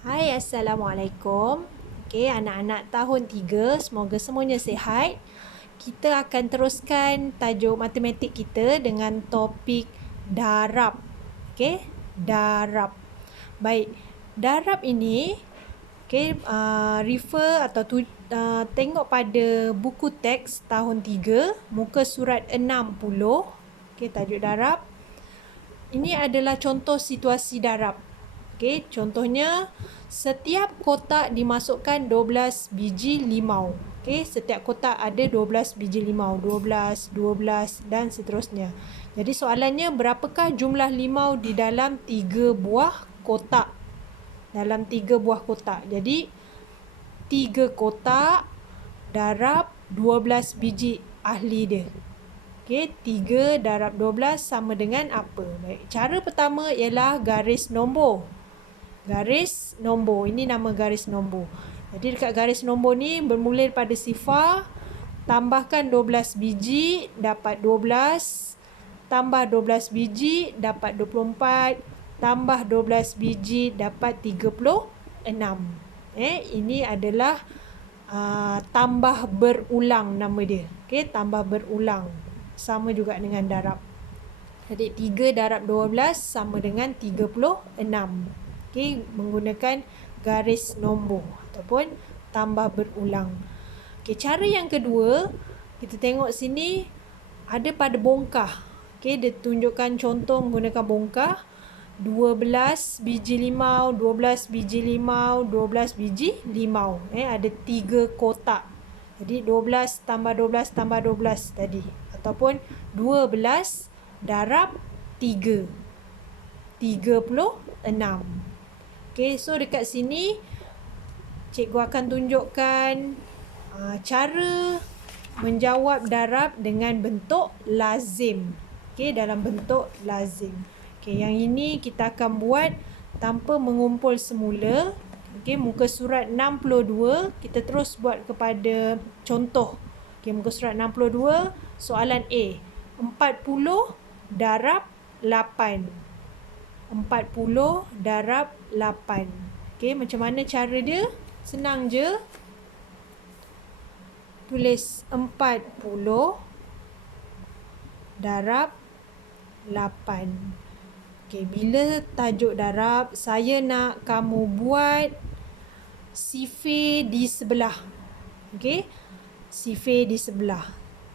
Hai, Assalamualaikum. Okey, anak-anak tahun 3, semoga semuanya sihat. Kita akan teruskan tajuk matematik kita dengan topik darab. Okey, darab. Baik, darab ini refer atau tengok pada buku teks tahun 3, muka surat 60. Okey, tajuk darab. Ini adalah contoh situasi darab. Okey, contohnya setiap kotak dimasukkan 12 biji limau. Okey, setiap kotak ada 12 biji limau, 12, 12 dan seterusnya. Jadi soalannya berapakah jumlah limau di dalam 3 buah kotak? Dalam 3 buah kotak. Jadi 3 kotak darab 12 biji ahli dia. Okey, 3 darab 12 sama dengan apa? Baik, cara pertama ialah garis nombor. Garis nombor. Ini nama garis nombor. Jadi dekat garis nombor ni bermula daripada sifar, tambahkan 12 biji dapat 12, tambah 12 biji dapat 24, tambah 12 biji dapat 36. Ini adalah tambah berulang nama dia. Okey, tambah berulang. Sama juga dengan darab. Jadi 3 darab 12 sama dengan 36. Okey, menggunakan garis nombor ataupun tambah berulang. Okey, cara yang kedua, kita tengok sini ada pada bongkah. Okey, dia tunjukkan contoh menggunakan bongkah. 12 biji limau, 12 biji limau, 12 biji limau. Ada 3 kotak. Jadi 12 tambah 12 tambah 12 tadi. Ataupun 12 darab 3. 36. Okey, so dekat sini cikgu akan tunjukkan cara menjawab darab dengan bentuk lazim. Okey, dalam bentuk lazim. Okey, yang ini kita akan buat tanpa mengumpul semula. Okey, muka surat 62 kita terus buat kepada contoh. Okey, muka surat 62 soalan A. 40 darab 8. 40 darab 8. Okey, macam mana cara dia? Senang je. Tulis 40 darab 8. Okey, bila tajuk darab, saya nak kamu buat sifir di sebelah. Okey, sifir di sebelah.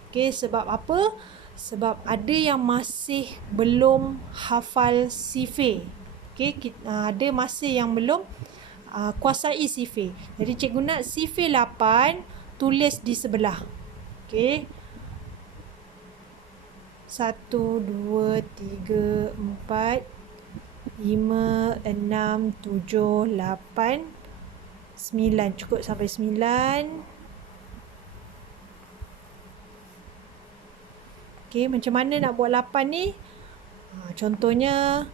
Okey, sebab apa? Sebab ada yang masih belum hafal sifir. Okey, ada masih yang belum kuasai sifir. Jadi cikgu nak sifir 8 tulis di sebelah. Okey. 1, 2, 3, 4, 5, 6, 7, 8, 9. Cukup sampai 9. Okey, macam mana nak buat 8 ni? Contohnya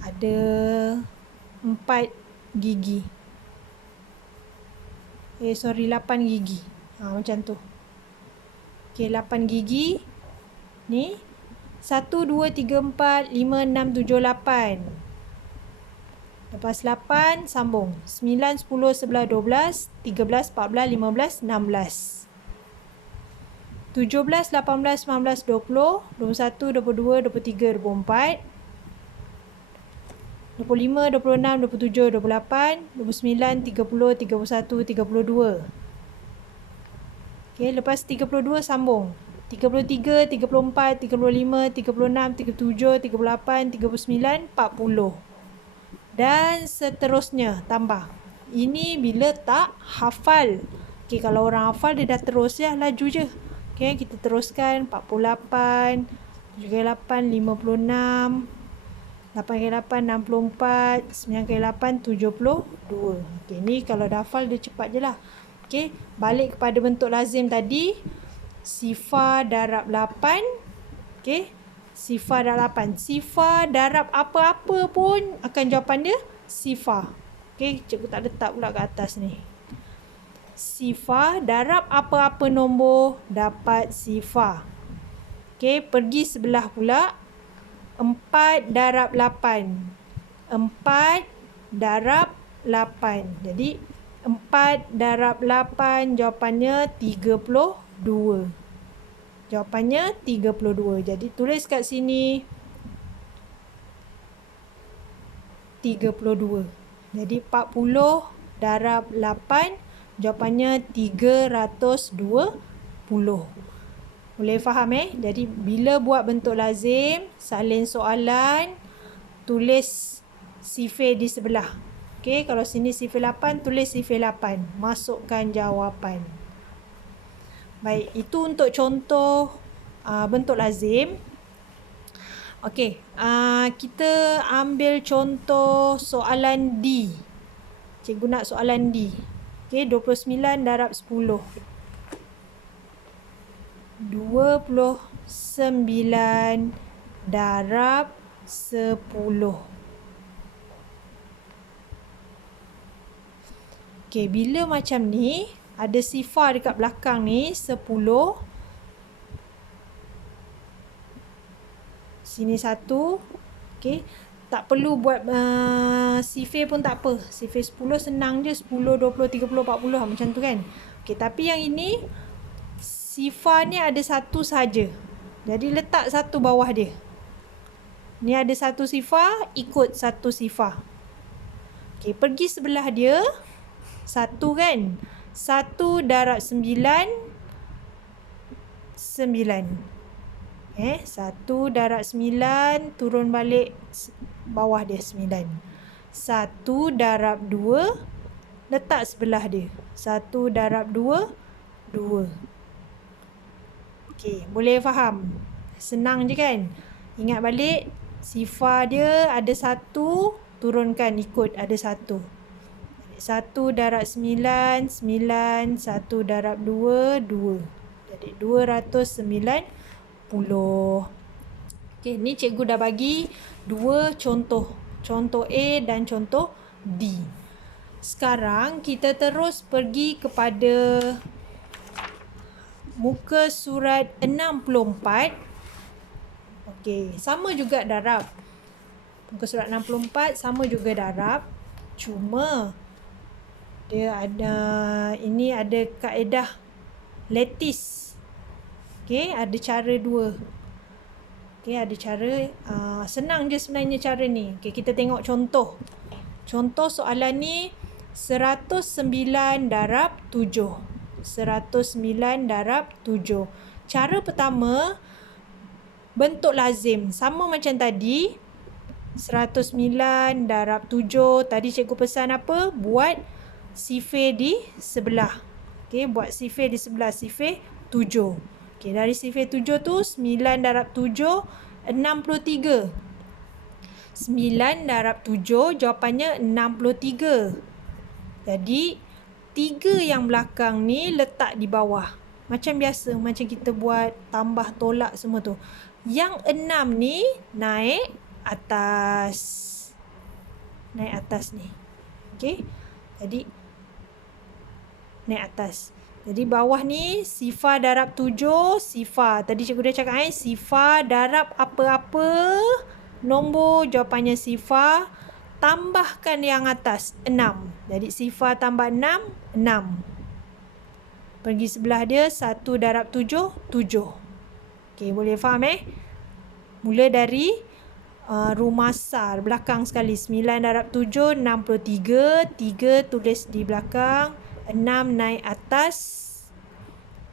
ada 4 gigi. 8 gigi. Macam tu. Okey, 8 gigi. Ni 1, 2, 3, 4, 5, 6, 7, 8. Lepas 8, sambung. 9, 10, 11, 12, 13, 14, 15, 16. 17, 18, 19, 20, 21, 22, 23, 24, 25, 26, 27, 28, 29, 30, 31, 32. Okey, lepas 32 sambung. 33, 34, 35, 36, 37, 38, 39, 40. Dan seterusnya tambah. Ini bila tak hafal. Okey, kalau orang hafal dia dah terus ya, laju je. Okey, kita teruskan 48, 78, 56, 8 kali 8, 64, 9 kali 8, 72. Okey, ni kalau dah hafal dia cepat je lah. Okey, balik kepada bentuk lazim tadi. Sifar darab 8. Okey, sifar darab 8. Sifar darab apa-apa pun akan jawapan dia sifar. Okey, cikgu tak letak pula kat atas ni. sifar, darab apa-apa nombor, dapat sifar. Okey, pergi sebelah pula. 4 darab 8. 4 darab 8. Jadi 4 darab 8 jawapannya 32. Jawapannya 32. Jadi tulis kat sini 32. Jadi 40 darab 8 jawapannya 320. Boleh faham Jadi bila buat bentuk lazim, salin soalan, tulis sifir di sebelah. Okey, kalau sini sifir 8, tulis sifir 8. Masukkan jawapan. Baik, itu untuk contoh bentuk lazim. Okey, kita ambil contoh soalan D. Cikgu nak soalan D. Okey, 29 darab 10. 29 darab 10. Okey, bila macam ni, ada sifar dekat belakang ni, 10. Sini 1. Okey, tak perlu buat sifir pun tak apa. Sifir 10 senang je, 10, 20, 30, 40 macam tu kan. Okey, tapi yang ini, sifar ni ada satu saja. Jadi letak satu bawah dia. Ni ada satu sifar, ikut satu sifar. Okey, pergi sebelah dia. 1 kan. 1 darab 9. 9. 1 darab 9 turun balik bawah dia 9. 1 darab 2 letak sebelah dia. 1 darab 2 2. Okey, boleh faham? Senang je kan? Ingat balik, sifar dia ada 1, turunkan ikut ada 1. 1 darab 9, 9. 1 darab 2, 2. Jadi 290. Okey, ni cikgu dah bagi 2 contoh. Contoh A dan contoh D. Sekarang kita terus pergi kepada muka surat 64. Okey, sama juga darab. Muka surat 64 sama juga darab. Cuma dia ada, ini ada kaedah lattice. Okey, ada cara 2. Okey, ada cara senang je sebenarnya cara ni. Okey, kita tengok contoh. Contoh soalan ni 109 darab 7. 109 darab 7. Cara pertama, bentuk lazim. Sama macam tadi. 109 darab 7. Tadi cikgu pesan apa? Buat sifir di sebelah. Okey, buat sifir di sebelah. Sifir 7. Okey, dari sifir 7 tu, 9 darab 7, 63. 9 darab 7, jawapannya 63. Jadi, 3 yang belakang ni letak di bawah. Macam biasa, macam kita buat tambah tolak semua tu. Yang 6 ni naik atas. Naik atas ni. Okey. Jadi naik atas. Jadi bawah ni sifar darab 7, sifar. Tadi cikgu dah cakap sifar darab apa-apa nombor, jawapannya sifar. Tambahkan yang atas 6. Jadi sifar tambah 6, 6. Pergi sebelah dia 1 darab 7, 7. Okey, boleh faham Mula dari rumasar belakang sekali. 9 darab 7, 63. 3 tulis di belakang. 6 naik atas.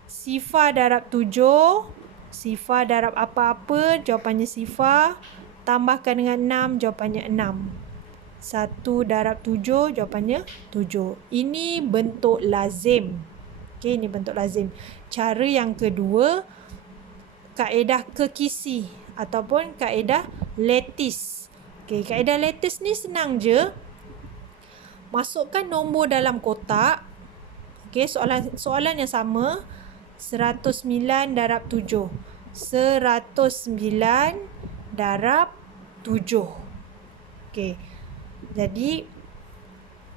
Sifar darab 7. Sifar darab apa-apa, jawapannya sifar. Tambahkan dengan 6, jawapannya 6. 1 darab 7, jawapannya 7. Ini bentuk lazim. Okey, ini bentuk lazim. Cara yang kedua, kaedah kekisi ataupun kaedah lattice. Okey, kaedah lattice ni senang je. Masukkan nombor dalam kotak. Okey, soalan yang sama. 109 darab 7. 109 darab 7. Okey. Jadi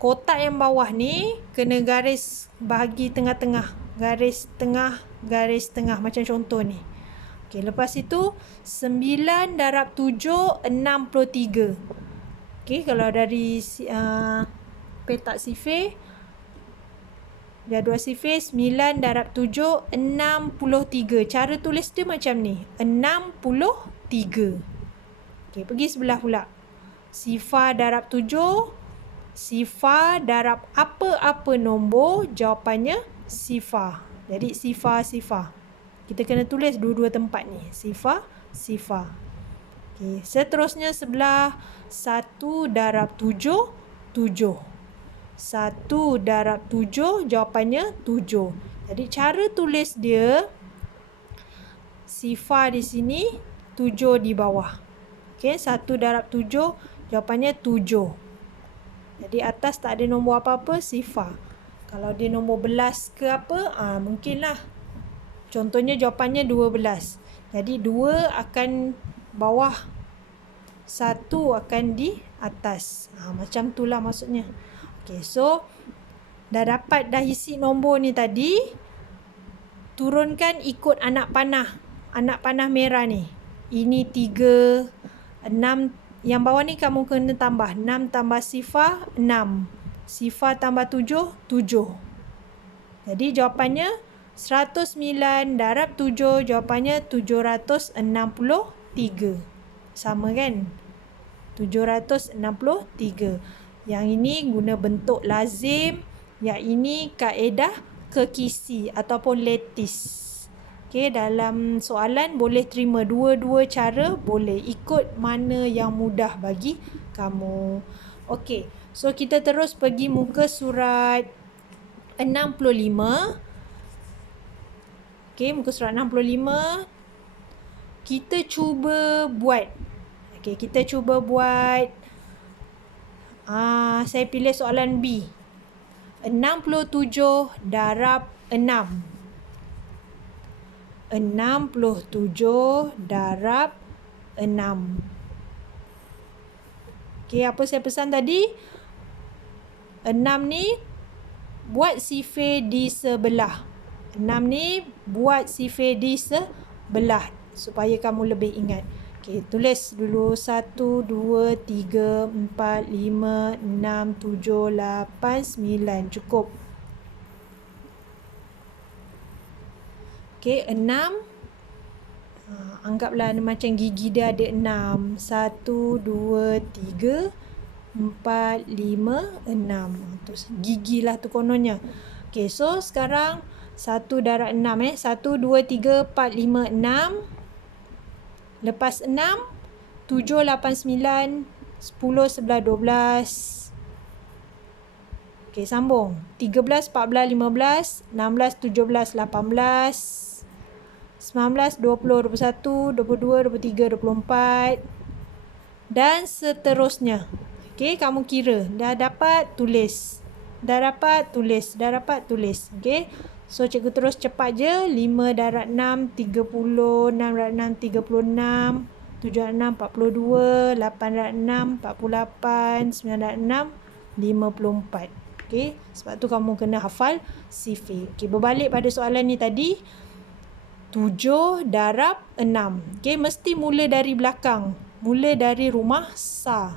kotak yang bawah ni kena garis bahagi tengah-tengah. Garis tengah macam contoh ni. Okey, lepas itu 9 darab 7, 63. Okey, kalau dari petak sifir, jadual sifir, 9 darab 7, 63. Cara tulis dia macam ni, 63. Okey, pergi sebelah pula. Sifar darab 7, sifar darab apa-apa nombor, jawapannya sifar. Jadi sifar. Kita kena tulis dua-dua tempat ni. Sifar. Okey, seterusnya sebelah 1 darab 7, 7. 1 darab 7, jawapannya 7. Jadi cara tulis dia, sifar di sini, 7 di bawah. Okey, 1 darab 7, jawapannya 7. Jadi atas tak ada nombor apa-apa, sifar. Kalau dia nombor belas ke apa, mungkinlah. Contohnya jawapannya 12. Jadi 2 akan bawah, 1 akan di atas. Macam itulah maksudnya. Okey, so dah dapat dah isi nombor ni tadi. Turunkan ikut anak panah merah ni. Ini 3, 6. Yang bawah ni kamu kena tambah. 6 tambah sifar, 6. Sifar tambah 7, 7. Jadi jawapannya 109 darab 7, jawapannya 763. Sama kan? 763. Yang ini guna bentuk lazim. Yang ini kaedah kekisi ataupun letis. Okey, dalam soalan boleh terima dua-dua cara, boleh ikut mana yang mudah bagi kamu. Okey, so kita terus pergi muka surat 65. Okey, muka surat 65. Kita cuba buat. Okey, kita cuba buat. Saya pilih soalan B. 67 darab 6. 67 darab 6. Okey, apa saya pesan tadi? 6 ni buat sifir di sebelah. 6 ni buat sifir di sebelah supaya kamu lebih ingat. Okey, tulis dulu 1, 2, 3, 4, 5, 6, 7, 8, 9. Cukup. Okey, 6. Anggaplah macam gigi dia ada 6. 1, 2, 3, 4, 5, 6. Terus gigi lah tu kononnya. Okey, so sekarang 1 darab 6. 1, 2, 3, 4, 5, 6. Lepas 6, 7, 8, 9, 10, 11, 12. Okey, sambung. 13, 14, 15, 16, 17, 18. 19, 20, 21, 22, 23, 24 dan seterusnya. Okey, kamu kira. Dah dapat, tulis. Dah dapat, tulis. Dah dapat, tulis. Okey. So, cikgu terus cepat je. 5 darab 6, 30. 6 darab 6, 36. 7 darab 6, 42. 8 darab 6, 48. 9 darab 6, 54. Okey. Sebab tu kamu kena hafal sifir. Okey, berbalik pada soalan ni tadi. 7 darab 6. Okey, mesti mula dari belakang. Mula dari rumah Sa.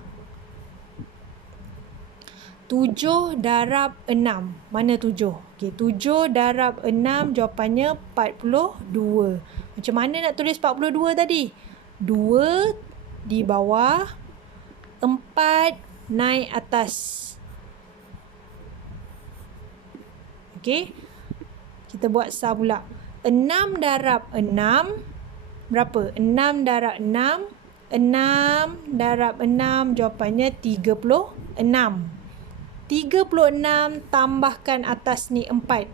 7 darab 6. Mana 7? Okey, 7 darab 6 jawapannya 42. Macam mana nak tulis 42 tadi? 2 di bawah, 4 naik atas. Okey. Kita buat Sa pula. 6 darab 6 berapa? 6 darab 6. 6 darab 6 jawapannya 36. 36 tambahkan atas ni 4.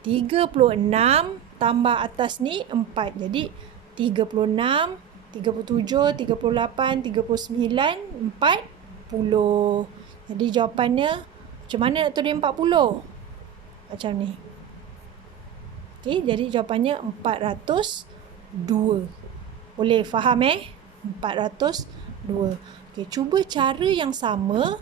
36 tambah atas ni 4. Jadi 36, 37, 38, 39, 40. Jadi jawapannya macam mana nak tulis 40? Macam ni. Okey, jadi jawapannya 402. Boleh faham 402. Okey, cuba cara yang sama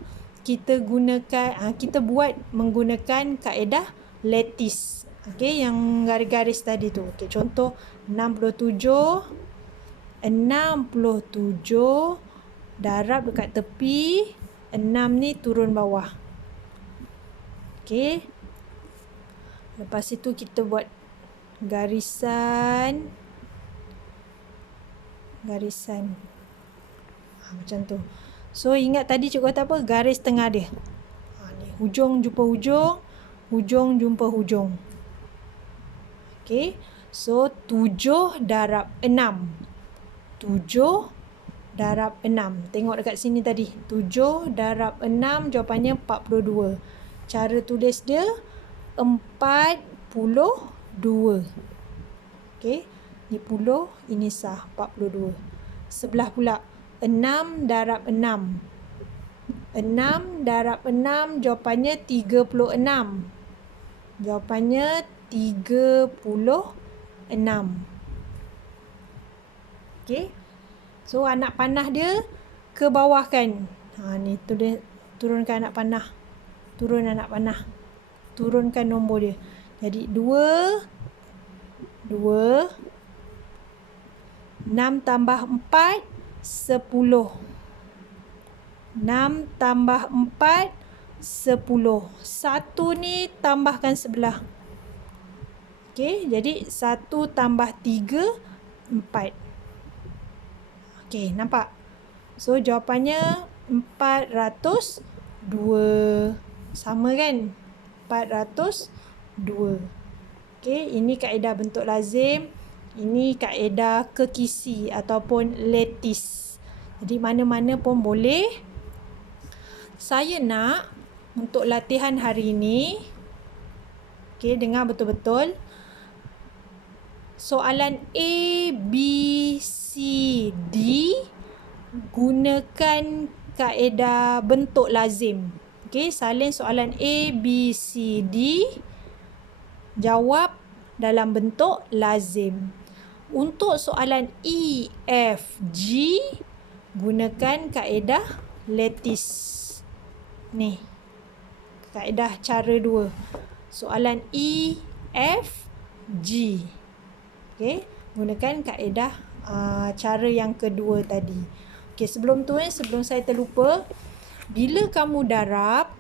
kita buat menggunakan kaedah lattice. Okey, yang garis-garis tadi tu. Okey, contoh 67 darab dekat tepi, 6 ni turun bawah. Okey. Lepas itu kita buat garisan. Macam tu. So ingat tadi cikgu kata apa? Garis tengah dia. Ni hujung jumpa hujung, hujung jumpa hujung. Okey. So 7 darab 6. 7 darab 6. Tengok dekat sini tadi. 7 darab 6 jawapannya 42. Cara tulis dia 42. Okey. Ni puluh, ini sah 42. Sebelah pula 6 darab 6. 6 darab 6 jawapannya 36. Jawapannya 36. Okey. So anak panah dia ke bawah kan. Ni tu dia, turunkan anak panah. Turun anak panah. Turunkan nombor dia. Jadi 2 6 tambah 4 10. 6 tambah 4 10. 1 ni tambahkan sebelah. Okey, jadi 1 tambah 3 4. Okey, nampak? So jawapannya 402. Sama kan? 402. Okey, ini kaedah bentuk lazim. Ini kaedah kekisi ataupun lattice. Jadi mana-mana pun boleh. Saya nak untuk latihan hari ini, okey, dengar betul-betul. Soalan A, B, C, D gunakan kaedah bentuk lazim. Okey, salin soalan A, B, C, D. Jawab dalam bentuk lazim. Untuk soalan E, F, G gunakan kaedah lattice. Ni. Kaedah cara 2. Soalan E, F, G. Okey, gunakan kaedah cara yang kedua tadi. Okey, sebelum tu sebelum saya terlupa, bila kamu darab,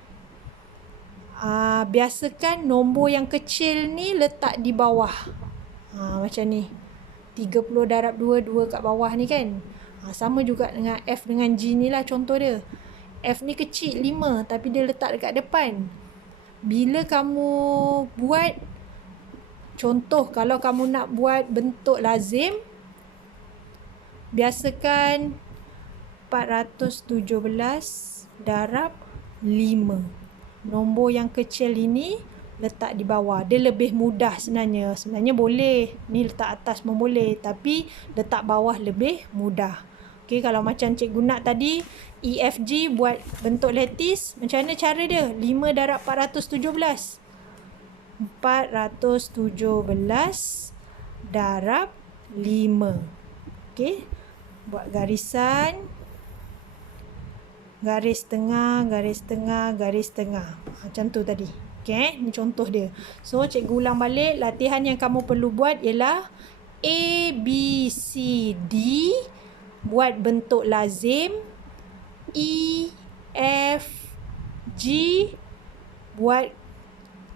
biasakan nombor yang kecil ni letak di bawah. Macam ni. 30 darab 2, 2 kat bawah ni kan. Sama juga dengan F dengan G ni lah contoh dia. F ni kecil 5 tapi dia letak dekat depan. Bila kamu buat contoh, kalau kamu nak buat bentuk lazim, biasakan 417 darab 5. Nombor yang kecil ini letak di bawah. Dia lebih mudah sebenarnya. Sebenarnya boleh. Ni letak atas pun boleh. Tapi letak bawah lebih mudah. Okey, kalau macam cikgu nak tadi, EFG buat bentuk lattice. Macam mana cara dia? 5 darab 417. 417 darab 5. Okey. Buat garisan. Garis tengah, garis tengah, garis tengah. Macam tu tadi. Okay, ni contoh dia. So, cikgu ulang balik. Latihan yang kamu perlu buat ialah A, B, C, D. Buat bentuk lazim. E, F, G. Buat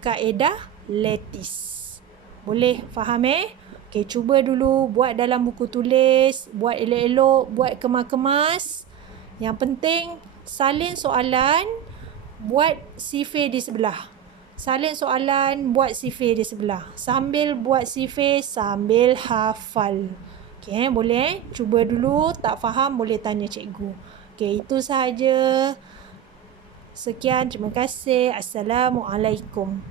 kaedah lattice. Boleh faham Okay, cuba dulu buat dalam buku tulis. Buat elok-elok. Buat kemas-kemas. Yang penting, salin soalan. Buat sifir di sebelah. Salin soalan, buat sifir di sebelah. Sambil buat sifir, sambil hafal. Okay, boleh? Cuba dulu. Tak faham, boleh tanya cikgu. Okay, itu sahaja. Sekian, terima kasih. Assalamualaikum.